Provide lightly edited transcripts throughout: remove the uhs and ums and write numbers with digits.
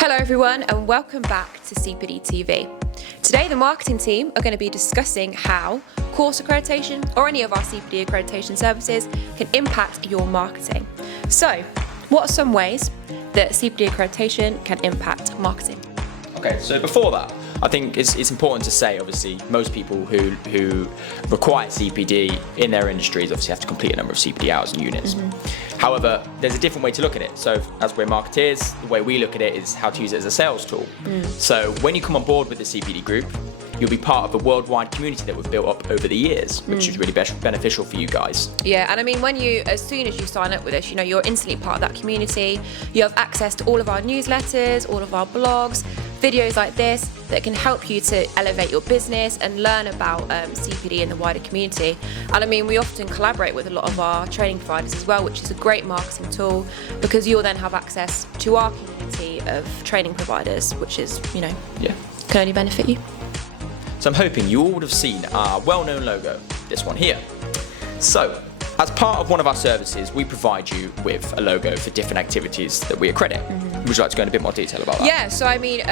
Hello everyone and welcome back to CPD TV. Today the marketing team are going to be discussing how course accreditation or any of our CPD accreditation services can impact your marketing. So, what are some ways that CPD accreditation can impact marketing? Okay, so before that, I think it's important to say, obviously, most people who require CPD in their industries obviously have to complete a number of CPD hours and units. However, there's a different way to look at it. So as we're marketeers, the way we look at it is how to use it as a sales tool. So when you come on board with the CPD Group, you'll be part of a worldwide community that we've built up over the years, which is really beneficial for you guys. Yeah, and I mean, as soon as you sign up with us, you're instantly part of that community. You have access to all of our newsletters, all of our blogs, videos like this that can help you to elevate your business and learn about CPD in the wider community. And I mean, we often collaborate with a lot of our training providers as well, which is a great marketing tool because you'll then have access to our community of training providers, which is, can only benefit you. So I'm hoping you all would have seen our well-known logo, this one here. So, as part of one of our services, we provide you with a logo for different activities that we accredit. Would you like to go into a bit more detail about that? Yeah, so I mean,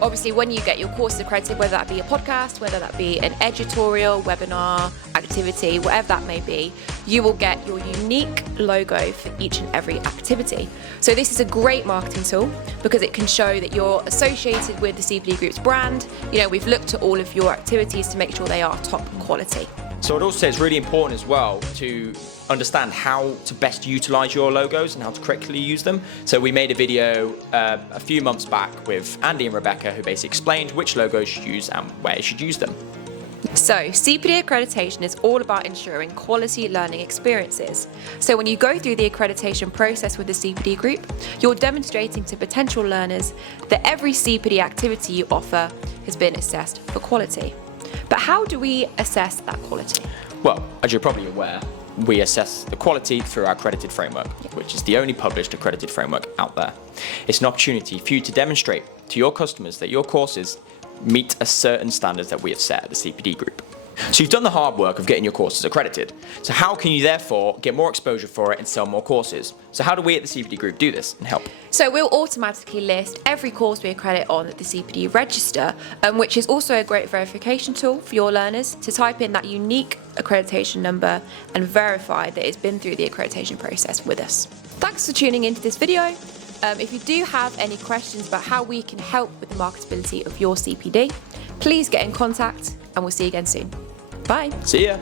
obviously when you get your courses accredited, whether that be a podcast, whether that be an editorial, webinar, activity, whatever that may be, you will get your unique logo for each and every activity. So this is a great marketing tool because it can show that you're associated with the CPD Group's brand. We've looked at all of your activities to make sure they are top quality. So I'd also say it's really important as well to understand how to best utilize your logos and how to correctly use them. So we made a video a few months back with Andy and Rebecca who basically explained which logos you should use and where you should use them. So CPD accreditation is all about ensuring quality learning experiences. So when you go through the accreditation process with the CPD Group, you're demonstrating to potential learners that every CPD activity you offer has been assessed for quality. But how do we assess that quality? Well, as you're probably aware, we assess the quality through our accredited framework, which is the only published accredited framework out there. It's an opportunity for you to demonstrate to your customers that your courses meet a certain standards that we have set at the CPD Group. So you've done the hard work of getting your courses accredited. So how can you therefore get more exposure for it and sell more courses? So how do we at the CPD Group do this and help? So we'll automatically list every course we accredit on the CPD register, which is also a great verification tool for your learners to type in that unique accreditation number and verify that it's been through the accreditation process with us. Thanks for tuning into this video. If you do have any questions about how we can help with the marketability of your CPD, please get in contact and we'll see you again soon. Bye. See ya.